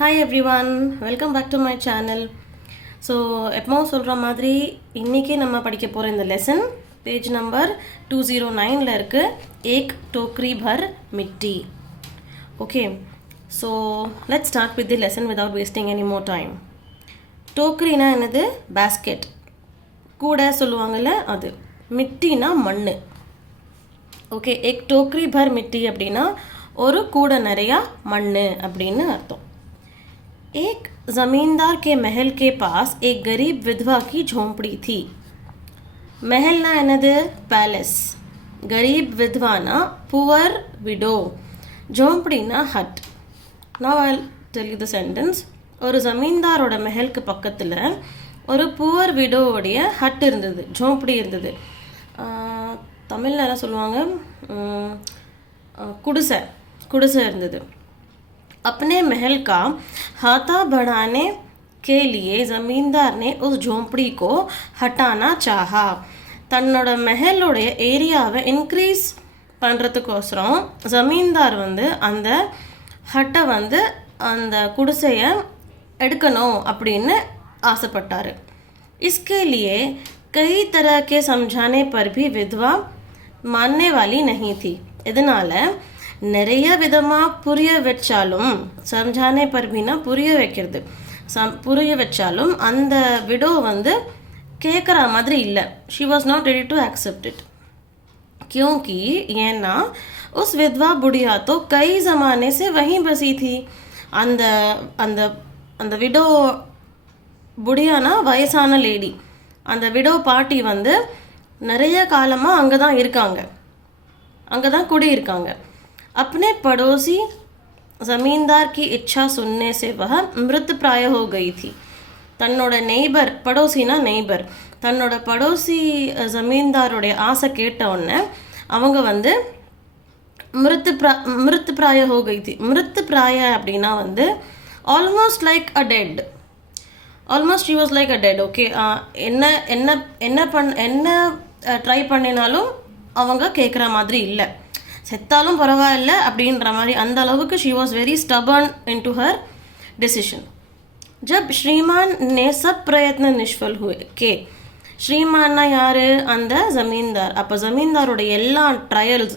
Hi everyone, welcome back to my channel. So எப்பவும் சொல்கிற மாதிரி இன்றைக்கி நம்ம படிக்க போகிற இந்த லெசன் பேஜ் நம்பர் 209 இருக்குது. ஏக் டோக்ரி பர் மிட்டி. Okay, so let's start with the lesson without wasting any more time. டோக்ரினா என்னது? பேஸ்கெட், கூட சொல்லுவாங்கள்ல அது. மிட்டினா மண். ஓகே, ஏக் டோக்ரி பர் மிட்டி அப்படின்னா ஒரு கூட நிறையா மண் அப்படின்னு அர்த்தம். एक ज़मींदार के महल के पास एक गरीब विधवा की झोंपड़ी थी. महल ना एनदु पैलेस, गरीब विधवा ना पुअर विडो, झोंपड़ी ना हट. Now I'll tell you the sentence. ஒரு ஜமீன்தாரோட மெஹலுக்கு பக்கத்தில் ஒரு புவர் விடோவுடைய ஹட் இருந்தது, झोंपड़ी இருந்தது. தமிழில் என்ன சொல்லுவாங்க? குடிசை, குடிசை இருந்தது. अपने महल का हाथा बढ़ाने के लिए ज़मींदार ने उस झोंपड़ी को हटाना चाहा. தன்னோட மெஹலோடைய ஏரியாவை இன்க்ரீஸ் பண்ணுறதுக்கோசரம் ஜமீன்தார் அந்த ஹட்டை அந்த குடிசையை எடுக்கணும் அப்படின்னு ஆசைப்பட்டார். इसके लिए कई तरह के समझाने पर भी विधवा मानने वाली नहीं थी. இதனால் நிறைய விதமாக புரிய வச்சாலும், சம்ஜானே பர்பினா புரிய வைக்கிறது, புரிய வச்சாலும் அந்த விடோ கேட்குற மாதிரி இல்லை. She was not ready to accept it. क्योंकि ஏன்னா उस विधवा बुढ़िया तो कई ज़माने से वहीं बसी थी. அந்த அந்த அந்த விடோ புடியானா வயசான லேடி, அந்த விடோ பாட்டி நிறைய காலமாக அங்கே தான் இருக்காங்க, அங்கே தான் குடியிருக்காங்க. अपने पड़ोसी ज़मींदार की इच्छा सुनने से वह मृत प्राय हो गई थी. தன்னோட நெய்பர், படோசினா நெய்பர், தன்னோட படோசி ஜமீன்தாரோடைய ஆசை கேட்ட உடனே அவங்க மிருத்து பிராய ஹோ கை தி. மிருத்து பிராய அப்படின்னா almost like a dead, almost she was like a dead. Okay, என்ன என்ன என்ன ட்ரை பண்ணினாலும் அவங்க கேட்குற மாதிரி இல்லை, செத்தாலும் பரவாயில்ல அப்படின்ற மாதிரி அந்த அளவுக்கு she was very stubborn in to her decision. जब श्रीमान ने सब प्रयत्न निष्फल हुए के, ஸ்ரீமான்னா யார்? அந்த ஜமீன்தார். அப்போ ஜமீன்தாரோடைய எல்லா ட்ரையல்ஸ்,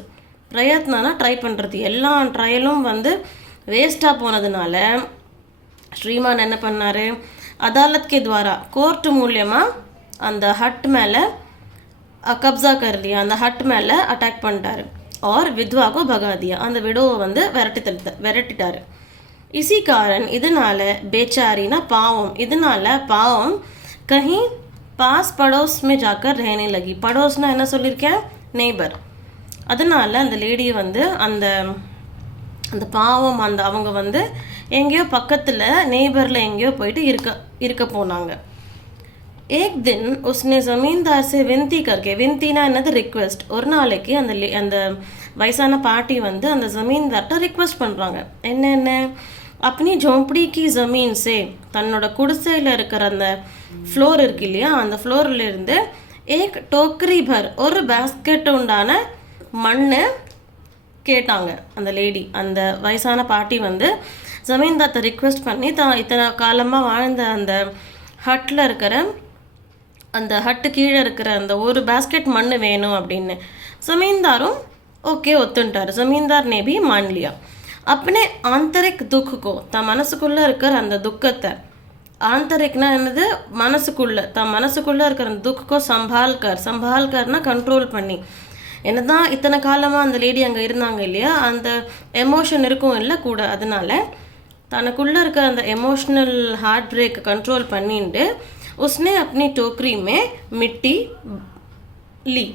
பிரயத்னா ட்ரை பண்ணுறது, எல்லா ட்ரையலும் வேஸ்ட்டாக போனதுனால ஸ்ரீமான் என்ன பண்ணார்? அதாலத் கே துவாரா, கோர்ட்டு மூலியமாக அந்த ஹட் மேலே கப்ஜா கர் லியா, அந்த ஹட் மேலே அட்டாக் பண்ணிட்டாரு. और विधवा को भगा दिया, அந்த விடோவை விரட்டிட்டாரு. इसी कारण இதனால बेचारीना பாவம், இதனால பாவம் कहीं पास पड़ोस में जाकर रहने लगी. पड़ोसना என்ன சொல்லியிருக்கேன்? நெய்பர். அதனால அந்த லேடி அந்த அந்த பாவம் அவங்க எங்கேயோ பக்கத்தில் நெய்பரில் எங்கேயோ போயிட்டு இருக்க போனாங்க. एक दिन उसने ज़मींदार से विनती करके, विनतीना என்னது? ரிக்வெஸ்ட். ஒரு நாளைக்கு அந்த வயசான பாட்டி அந்த ஜமீன்தார்கிட்ட ரிக்வெஸ்ட் பண்ணுறாங்க. என்னென்ன? अपनी झोंपड़ी की ज़मीन से, தன்னோட குடிசையில் இருக்கிற அந்த ஃப்ளோர் இருக்கு இல்லையா, அந்த ஃப்ளோர்லேருந்து ஏக் டோக்ரி பர், ஒரு பேஸ்கெட் உண்டான மண் கேட்டாங்க அந்த லேடி. அந்த வயசான பாட்டி ஜமீன்தார்கிட்ட ரிக்வெஸ்ட் பண்ணி இத்தனை காலமாக வாழ்ந்த அந்த ஹட்டில் இருக்கிற, அந்த ஹட்டு கீழே இருக்கிற அந்த ஒரு பேஸ்கெட் மண் வேணும் அப்படின்னு. ஜமீன்தாரும் ஓகே ஒத்துன்ட்டார். ஜமீன்தார் ने भी मान लिया. अपने आंतरिक दुख को, தன் மனசுக்குள்ளே இருக்கிற அந்த துக்கத்தை, ஆந்தரிக்னா என்னது? மனசுக்குள்ளே, தன் மனசுக்குள்ளே இருக்கிற அந்த துக்கோ சம்பால்கர்னா கண்ட்ரோல் பண்ணி. என்னதான் இத்தனை காலமாக அந்த லேடி அங்கே இருந்தாங்க இல்லையா, அந்த எமோஷன் இருக்கும் இல்லை கூட, அதனால தனக்குள்ளே இருக்கிற அந்த எமோஷ்னல் ஹார்ட் பிரேக் கண்ட்ரோல் பண்ணிட்டு उसने अपनी टोकरी में मिट्टी ली.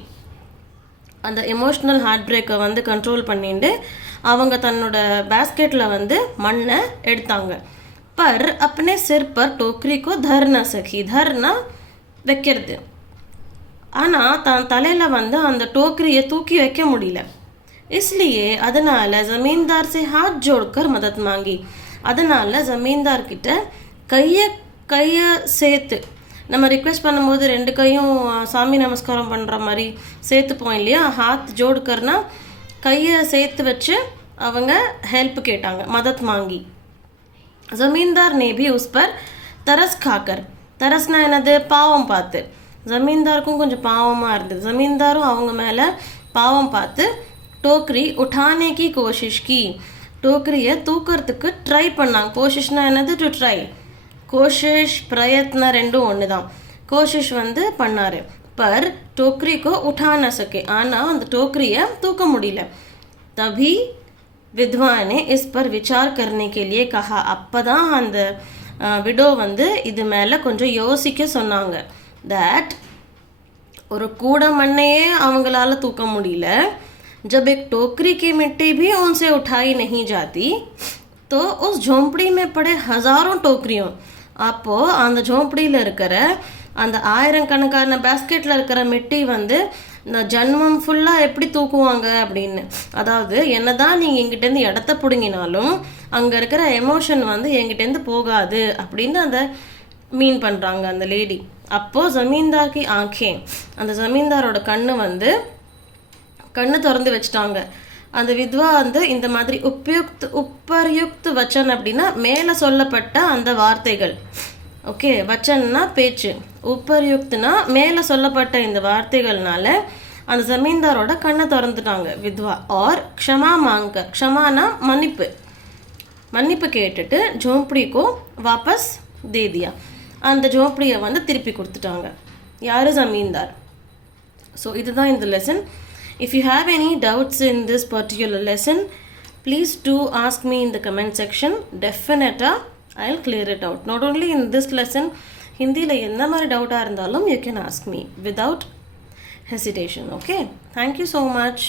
அந்த எமோஷ்னல் ஹார்ட் பிரேக்கை கண்ட்ரோல் பண்ணிட்டு அவங்க தன்னோட பேஸ்கெட்டில் மண்ணை எடுத்தாங்க. பர் अपने सिर पर टोकरी को धर न सकी. धरना வைக்கிறது. ஆனால் தன் தலையில் அந்த டோக்கரியை தூக்கி வைக்க முடியல. इसलिए அதனால் ஜமீன்தார் से हाथ जोड़कर मदद मांगी. அதனால் ஜமீன்தார்கிட்ட கையை சேர்த்து, நம்ம ரிக்வெஸ்ட் பண்ணும்போது ரெண்டு கையும் சாமி நமஸ்காரம் பண்ணுற மாதிரி சேர்த்துப்போம் இல்லையா, ஹாத் ஜோடுக்கர்னா கையை சேர்த்து வச்சு அவங்க ஹெல்ப் கேட்டாங்க, மதத் மாங்கி. जमींदार ने भी उस पर तरस खाकर, तरसना என்னது பாவம் பார்த்து, ஜமீன்தாருக்கும் கொஞ்சம் பாவமாக இருந்தது, ஜமீன்தாரும் அவங்க மேலே பாவம் பார்த்து டோக்கரி உठाने की कोशिश की, டோக்கரியை தூக்கிறதுக்கு ட்ரை பண்ணாங்க. கோஷிஷ்னா என்னது? To try. கோஷிஷ் பிரயத்ன ரெண்டும் ஒன்று தான். கோஷிஷ் வந்து பண்ணார். पर टोकरी को उठा न सके, ஆனால் அந்த டோக்கரியை தூக்க முடியல. तभी विधवा ने इस पर विचार करने के लिए कहा, அப்போ தான் அந்த விடோ வந்து இது மேலே கொஞ்சம் யோசிக்க சொன்னாங்க. தட் ஒரு கூட மண்ணையே அவங்களால தூக்க முடியல. जब एक टोकरी की मिट्टी भी उनसे उठाई नहीं जाती तो उस झोंपड़ी में पड़े हजारों टोकरियों, அப்போது அந்த झोंपड़ीயில் இருக்கிற அந்த ஆயிரக்கணக்கான பேஸ்கெட்டில் இருக்கிற மிட்டி வந்து நான் ஜன்மம் ஃபுல்லாக எப்படி தூக்குவாங்க அப்படின்னு. அதாவது என்ன தான் நீங்கள் எங்கிட்டேருந்து இடத்த பிடுங்கினாலும் அங்கே இருக்கிற எமோஷன் வந்து எங்கிட்டேருந்து போகாது அப்படின்னு அந்த மீன் பண்ணுறாங்க அந்த லேடி. அப்போது ஜமீன்தார்க்கு ஆங்கே, அந்த ஜமீன்தாரோட கண்ணு திறந்து வச்சுட்டாங்க. அந்த வித்வா வந்து இந்த மாதிரி உப்பர்யுக்த் வச்சன் அப்படின்னா மேலே சொல்லப்பட்ட அந்த வார்த்தைகள். ஓகே, வச்சன்னா பேச்சு, உப்பர்யுக்த்னா மேலே சொல்லப்பட்ட இந்த வார்த்தைகள்னால அந்த ஜமீன்தாரோட கண்ணை திறந்துட்டாங்க வித்வா. ஆர் க்ஷமா மாங்க, க்ஷமானா மன்னிப்பு கேட்டுட்டு ஜோம்படிக்கோ வாபஸ் தேதியா, அந்த ஜோம்படியை வந்து திருப்பி கொடுத்துட்டாங்க. யார்? ஜமீன்தார். ஸோ இதுதான் இந்த lesson. If you have any doubts in this particular lesson, please do ask me in the comment section. Definitely I'll clear it out. Not only in this lesson, Hindi-la enna mari doubt irundhalum you can ask me without hesitation. Okay, thank you so much.